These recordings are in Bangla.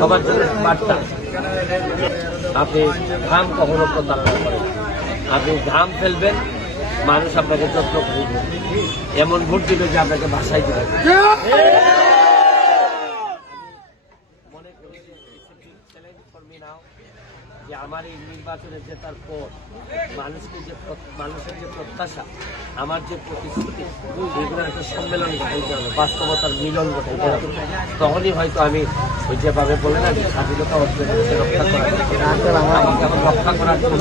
সবার জন্য বার্তা, আপনি ঘাম কখনো প্রতারণা করেন। আপনি ঘাম ফেলবেন, মানুষ আপনাকে যত্ন করবে, এমন ভোট দিবে যে আপনাকে বাসায় দিবে। মনে করি যে আমার এই নির্বাচনে জেতার পর মানুষের যে প্রত্যাশা, আমার যে প্রতিশ্রুতি, এগুলো একটা সম্মেলন ঘটাইতে হবে, বাস্তবতার মিলন ঘটাইতে হবে। তখনই হয়তো আমি ওই যেভাবে বলে না যে স্বাধীনতা অর্জন রক্ষা করা, আমাকে এখন রক্ষা করার জন্য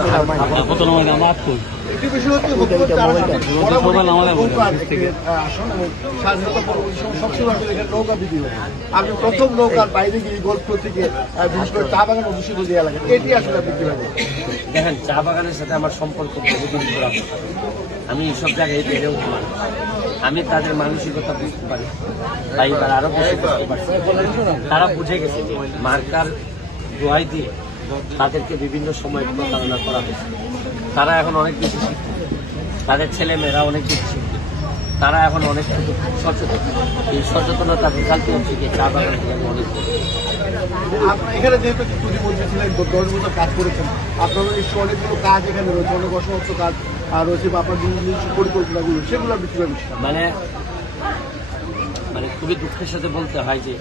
আমি প্রথম নৌকার বাইরে গিয়ে গল্প থেকে বিশেষ করে চা বাগান অবশ্যই বুঝিয়ে লাগে এটি আসলে আপনি কিভাবে দেখেন। চা বাগানের সাথে আমার সম্পর্ক বহুদিন পুরা। আমি এইসব জায়গায় বেড়ে উঠতে পারি, আমি তাদের মানসিকতা বুঝতে পারি, তাই এবার আরো বেশি বুঝতে পারছি। তারা বুঝে গেছে যে মার্কার দোয়াই দিয়ে তাদেরকে বিভিন্ন সময় প্রতারণা করা হয়েছে। তারা এখন অনেক বেশি শিক্ষিত, তাদের ছেলেমেয়েরা অনেক বেশি শিক্ষিত, তারা এখন অনেক সচেতন। এই সচেতনতার রেজাল্ট হচ্ছে কি চা বাগান থেকে আমি অনেক এখানে যেহেতু প্রতিমন্ত্রী ছিলেন 10 বছর কাজ করেছেন, আপনার নিশ্চয়ই অনেকগুলো কাজ এখানে রয়েছে, অনেক অসমাপ্ত কাজ রয়েছে বা আপনার পরিকল্পনাগুলো সেগুলো আপনি কীভাবে মানে খুবই দুঃখের সাথে বলতে হয় যে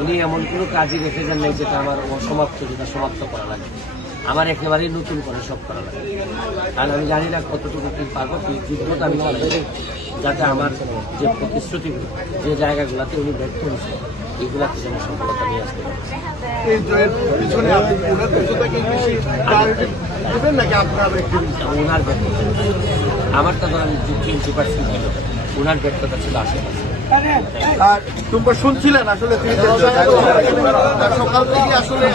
উনি এমন কোনো কাজই রেখে যান নাই যেটা আমার অসমাপ্ত, যেটা সমাপ্ত করা লাগে। আমার একেবারেই নতুন করে সব করা লাগে। কারণ আমি জানি না কতটুকু কি পারবো, যুদ্ধটা আমি চালাই যাতে আমার যে প্রতিশ্রুতিগুলো, যে জায়গাগুলোতে উনি ব্যর্থ হয়েছে, এগুলাতে যেন সফলতা নিয়ে আসতে পারে। ওনার ব্যর্থতা, আমারটা ধরেন 20% ছিল, ওনার ব্যর্থতা ছিল 80%। আর তোমরা শুনছিলেন আসলে সকাল থেকে আসলে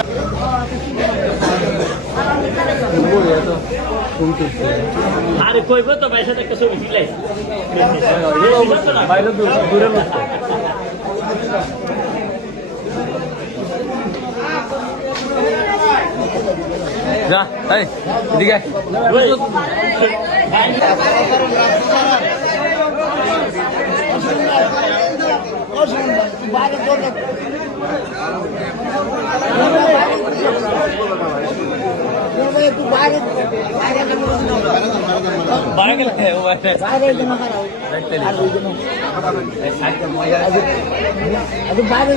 আরে কইব তো ভাই সাথে একটা ছবি তুলাই বাইরে দূরে বসে যা এই এদিকে বাইরে গেলে বাইরে